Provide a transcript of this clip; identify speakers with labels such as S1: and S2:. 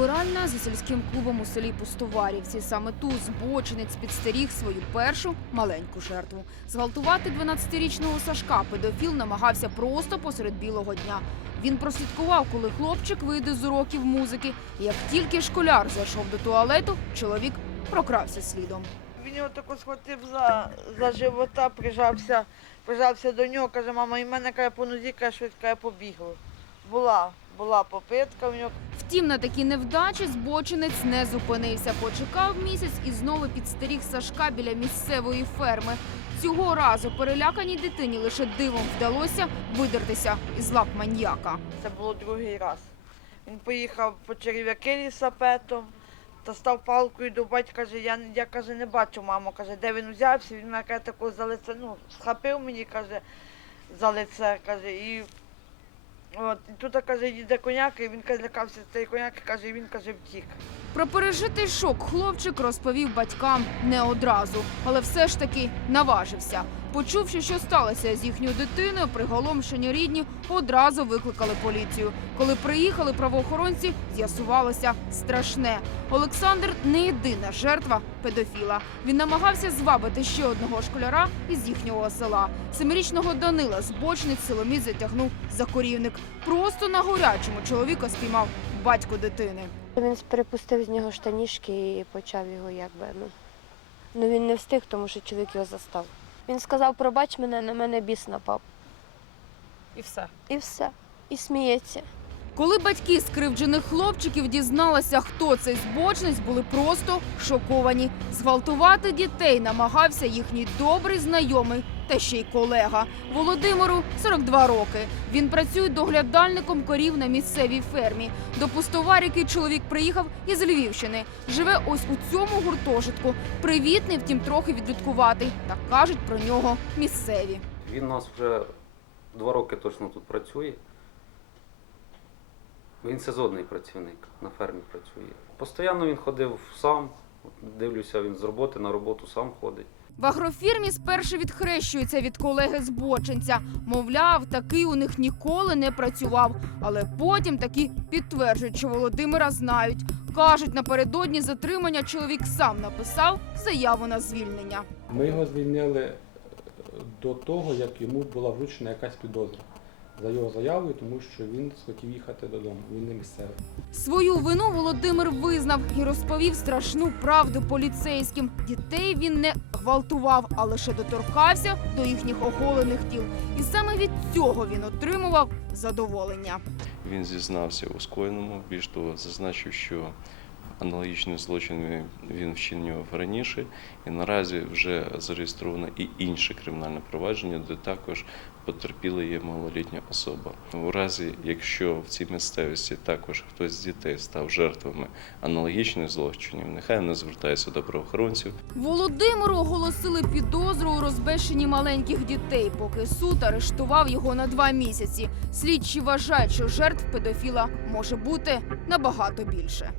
S1: Вбиральна за сільським клубом у селі Пустоварівці. Саме тут збочинець підстеріг свою першу маленьку жертву. Зґвалтувати 12-річного Сашка педофіл намагався просто посеред білого дня. Він прослідкував, коли хлопчик вийде з уроків музики. Як тільки школяр зайшов до туалету, чоловік прокрався слідом.
S2: Він його тако схватив за, за живота, прижався, прижався до нього, каже, мама, і мене каже, по нозі каже, швидка побігла. Була, була попитка в нього.
S1: Втім, на такі невдачі збочинець не зупинився. Почекав місяць і знову підстеріг Сашка біля місцевої ферми. Цього разу переляканій дитині лише дивом вдалося видертися із лап маньяка.
S2: Це було другий раз. Він поїхав по черв'яки лісапетом та став палкою до батька, каже, я, я каже, не бачу, мамо, каже, де він взявся, він мене каже, таку за лице, ну, схапив мені, каже, за лице, каже, і от, і тут, каже, їде коняк, і він каже, лякався коняк і каже, він, каже, втік.
S1: Про пережитий шок хлопчик розповів батькам не одразу, але все ж таки наважився. Почувши, що сталося з їхньою дитиною, приголомшені рідні одразу викликали поліцію. Коли приїхали правоохоронці, з'ясувалося страшне. Олександр не єдина жертва педофіла. Він намагався звабити ще одного школяра із їхнього села. Семирічного Данила збочниць силоміць затягнув за корівник. Просто на горячому чоловіка спіймав батько дитини.
S3: Він припустив з нього штанішки і почав його якби. Ну, ну він не встиг, тому що чоловік його застав. Він сказав, пробач мене, на мене біс напав.
S4: І все.
S3: І все. І сміється.
S1: Коли батьки скривджених хлопчиків дізналися, хто цей збочниць, були просто шоковані. Зґвалтувати дітей намагався їхній добрий знайомий та ще й колега. Володимиру 42 роки. Він працює доглядальником корів на місцевій фермі. До пустоваріки чоловік приїхав із Львівщини. Живе ось у цьому гуртожитку. Привітний, втім, трохи відлюдкуватий. Так кажуть про нього місцеві.
S5: Він у нас вже два роки точно тут працює. Він сезонний працівник, на фермі працює. Постійно він ходив сам. Дивлюся, він з роботи на роботу сам ходить.
S1: В агрофірмі спершу відхрещується від колеги збочинця. Мовляв, такий у них ніколи не працював. Але потім таки підтверджують, що Володимира знають. Кажуть, напередодні затримання чоловік сам написав заяву на звільнення.
S6: Ми його звільнили до того, як йому була вручена якась підозра за його заявою, тому що він схотів їхати додому. Він не місцевий.
S1: Свою вину Володимир визнав і розповів страшну правду поліцейським. Дітей він не гвалтував, а лише доторкався до їхніх оголених тіл. І саме від цього він отримував задоволення.
S7: Він зізнався у скоєному. Більш того, зазначив, що аналогічний злочин він вчинював раніше, і наразі вже зареєстровано і інше кримінальне провадження, де також потерпіла є малолітня особа. У разі, якщо в цій місцевості також хтось з дітей став жертвами аналогічних злочинів, нехай не звертається до правоохоронців.
S1: Володимиру оголосили підозру у розбещенні маленьких дітей, поки суд арештував його на два місяці. Слідчі вважають, що жертв педофіла може бути набагато більше.